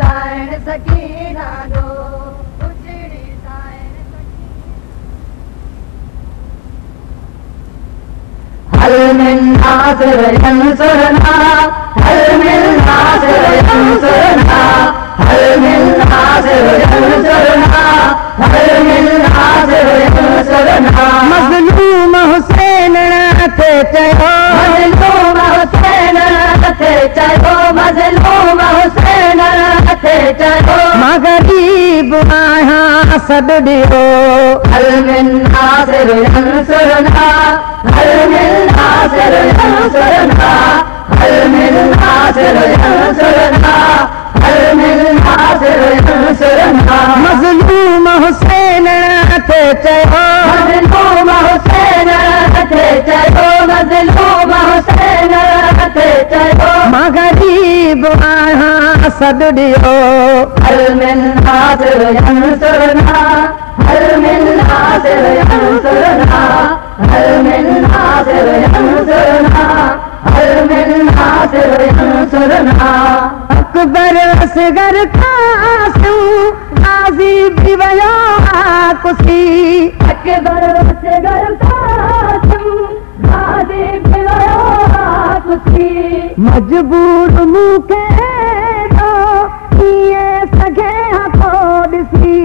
साइण सकीना दो उजड़ी साइण हल मिन नासिर यंसुरना हल मिन नासिर यंसुरना हल मिन नासिर यंसुरना हल मिन नासिर यंसुरना मज़लूम हुसैन थे चयो मज़लूम हुसैन थे चयो मज़लूम हुसैन थे चयो मां गरीब आहियां सॾु ॾियो हल मिन नासिर यंसुरना हल मिन नासिर यंसुरना हल मिन नासिर यंसुरना हल मिन नासिर यंसुरना मज़लूम हुसैन थे चयो मज़लूम हुसैन थे चयो मज़लूम हुसैन थे चयो मां गरीब आहियां सॾु ॾियो हल मिन नासिर यंसुरना हल मिन नासिर यंसुरना हल मिन नासिर यंसुरना हल मिन नासिर यंसुरना अकबर असगर कासिम गाज़ी बि वियो कुसी अकबर असगर कासिम गाज़ी बि वियो कुसी मजबूर मूंखे कीअं सघे थो ॾिसी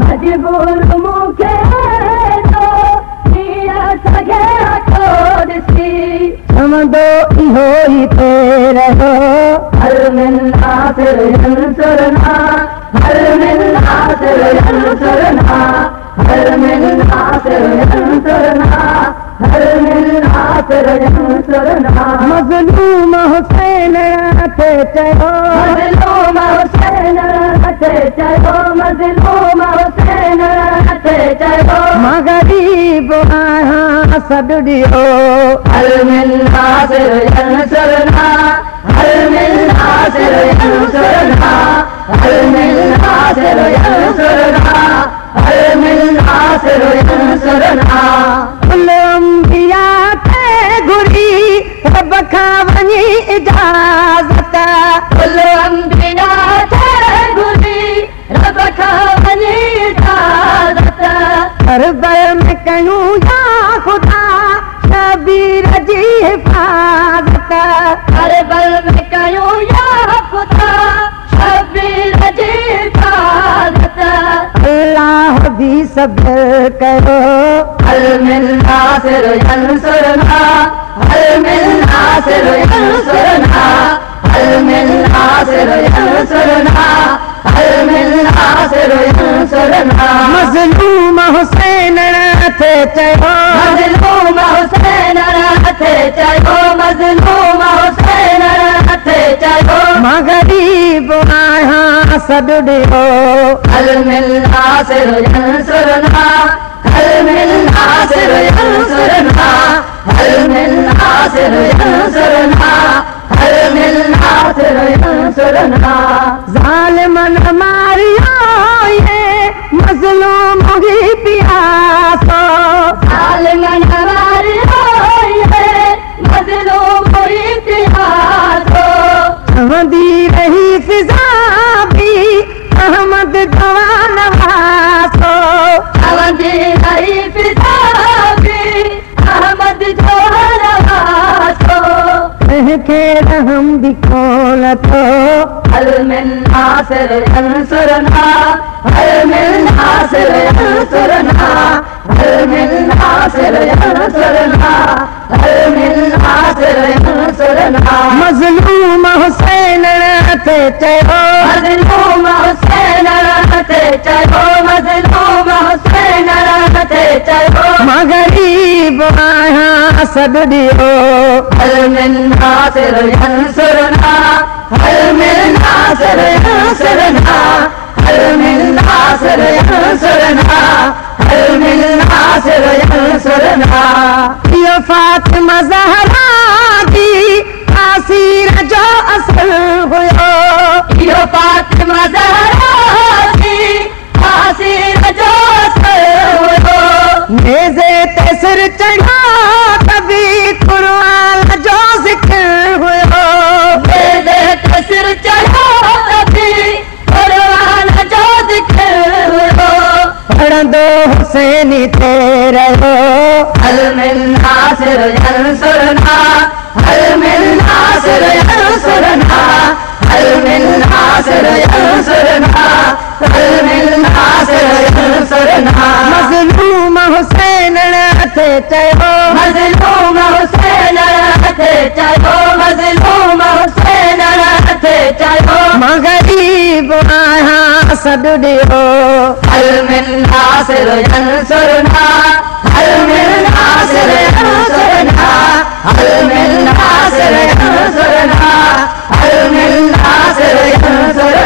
मजबूर मूंखे कीअं सघे थो ॾिसी चवंदो इहो ई ते रहियो हल मिन नासिर यंसुरना हल मिन नासिर यंसुरना हल मिन नासिर यंसुरना हल मिन नासिर यंसुरना मज़लूम हुसैन थे चयो मज़लूम हुसैन थे चयो मज़लूम हुसैन थे चयो मां गरीब आहियां सॾु ॾियो हल मिन नासिर यंसुरना हल मिन नासिर यंसुरना हल मिन नासिर यंसुरना हल मिन नासिर यंसुरना कुल अंबिया खे घुरी रब खां वञी इजाज़त कुल अंबिया खे घुरी रब खां वञी इजाज़त करबल में कयूं या ख़ुदा शबीर जी हिफ़ाज़त करबल में कयूं या ख़ुदा शबीर जी हिफ़ाज़त अल्लाह भी सब्र कयो हल मिन नासिर यंसुरना हल मिन नासिर यंसुरना हल मिन नासिर यंसुरना हल मिन नासिर यंसुरना मज़लूम हुसैन थे चयो मज़लूम हुसैन थे चयो मज़लूम हुसैन थे चयो मां गरीब आहियां सॾु ॾियो हल मिन नासिर यंसुरना हल मिन नासिर यंसुरना हल मिन नासिर यंसुरना हल मिन नासिर यंसुरना ज़ालिमन मारियो ये मज़लूम ही पियासो ज़ालिमन मारियो ये मज़लूम ही पियासो चवंदी रही फिज़ा बि अहमद जवान वासो चवंदी रही फिज़ा बि अहमद जवान वासो कंहिंखे रहम बि कोन थो हल मिन नासिर यंसुरना हल मिन नासिर यंसुरना हल मिन नासिर यंसुरना हल मिन नासिर यंसुरना मज़लूम हुसैन थे चयो मज़लूम हुसैन थे चयो मज़लूम हुसैन थे चयो मां गरीब आहियां सॾु ॾियो हल मिन नासिर यंसुरना हल मिन नासिर यंसुरना हल मिन नासिर यंसुरना हल मिन नासिर यंसुरना इहो फातिमा ज़हरा जी तासीर जो असर हुयो इहो फातिमा ज़हरा जी तासीर जो असर हुयो नेज़े ते सिर चढ़ा तभी कुरान जो ज़िक्र हुयो नेज़े ते सिर चढ़ा हुसैनी ते रहो هل من ناصر ينصرنا هل من ناصر ينصرنا هل من ناصر ينصرنا هل من ناصر ينصرنا مظلوم حسین تے چयो مظلوم حسين تے چاہو مظلوم حسين تے چاہو غریب آیا سب ڈیو هل من ناصر ينصرنا هل من ناصر ينصرنا هل من ناصر ينصرنا هل من ناصر ينصرنا